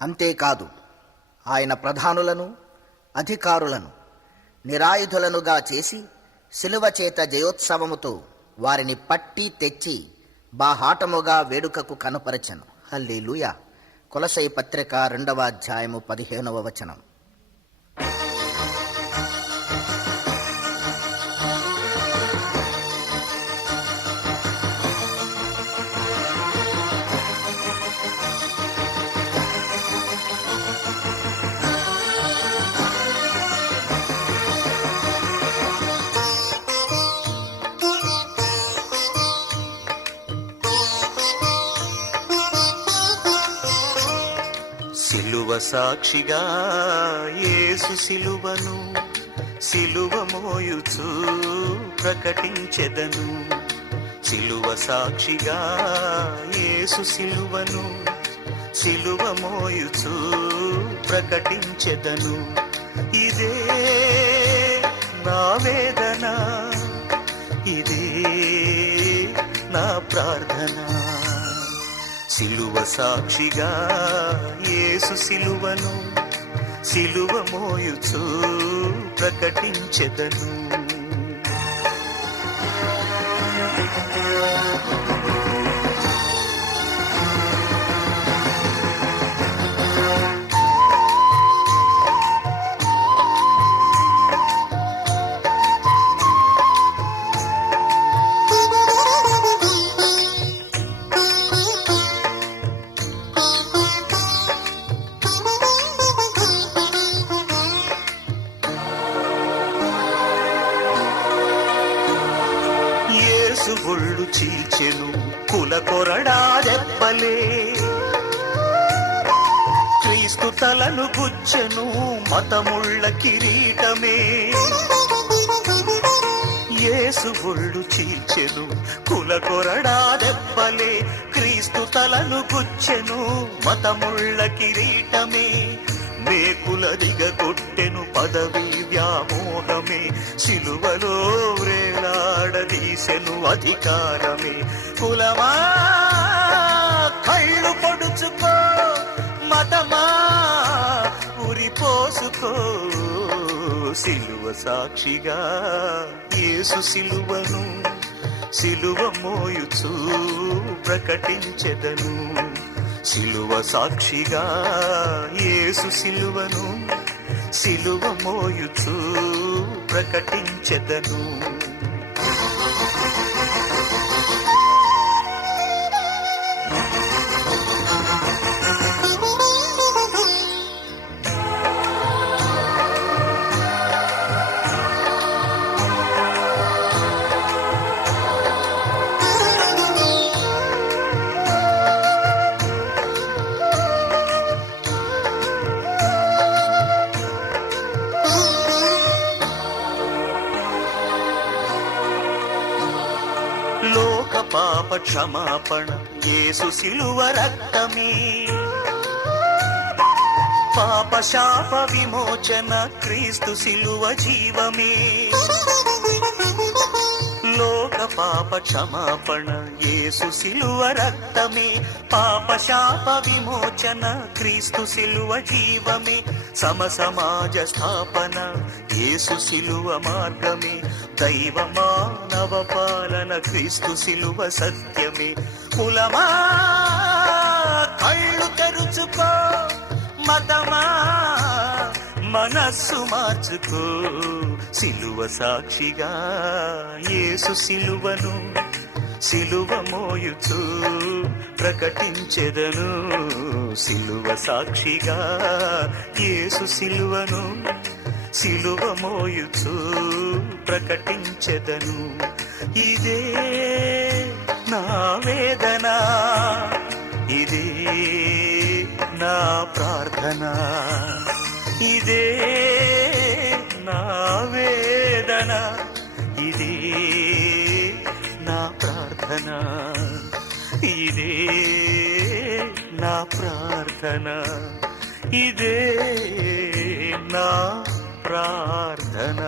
అంతేకాదు ఆయన ప్రధానులను అధికారులను నిరాయుధులనుగా చేసి శిలువ చేత జయోత్సవముతో వారిని పట్టి తెచ్చి బాహాటముగా వేడుకకు కనపరచెను. హల్లెలూయా. కొలసై పత్రిక 2వ అధ్యాయము 15వ వచనం. సిలువ సాక్షిగా యేసు సిలువను సిలువ మోయుచు ప్రకటించెదను. సిలువ సాక్షిగా యేసు సిలువను సిలువ మోయుచు ప్రకటించెదను. ఇదే నా వేదన, ఇదే నా ప్రార్థన. సిలువ సాక్షిగా యేసు సిలువను సిలువ మోయుచు ప్రకటించెదను. ఒళ్ళు చీల్చెను కుల కొరడా దెబ్బలే, క్రీస్తు తలను గుచ్చెను మతముళ్ళ కిరీటమే. యేసు ఒళ్ళు చీల్చెను కుల కొరడా దెబ్బలే, క్రీస్తు తలను గుచ్చెను మతముళ్ళ కిరీటమే. మేకుల దిగగొట్టెను పదవి వ్యామోహమే, సిలువలో వ్రేలాడదీసెను అధికారమే. కులమా కళ్ళు పొడుచుకో, మతమా ఉరిపోసుకో. సిలువ సాక్షిగా యేసు సిలువను సిలువ మోయుచు ప్రకటించెదను. సిలువ సాక్షిగా యేసు సిలువను సిలువ మోయుచు ప్రకటించెదను. లోక పాప క్షమాపణ యేసు సిలువ రక్తమే, పాప శాప విమోచన క్రీస్తు సిలువ జీవమే. లోక పాప క్షమాపణ యేసు సిలువ రక్తమే, పాప శాప విమోచన క్రీస్తు సిలువ జీవమే. సమ సమాజ స్థాపన యేసు సిలువ మార్గమే, దైవ మానవ పాలన క్రీస్తు సిలువ సత్యమే. కులమా కళ్ళు తెరుచుకో, మతమా మనస్సు మార్చుకో. సిలువ సాక్షిగా యేసు సిలువను సిలువ మోయుచు ప్రకటించెదను. సిలువ సాక్షిగా యేసు సిలువను సిలువ మోయుచు ప్రకటించెదను. ఇదే నా వేదన, ఇదే నా ప్రార్థన. ఇదే నా వేదన, ఇదే నా ప్రార్థన. ఇదే నా ప్రార్థన, ఇదే నా ప్రార్థన.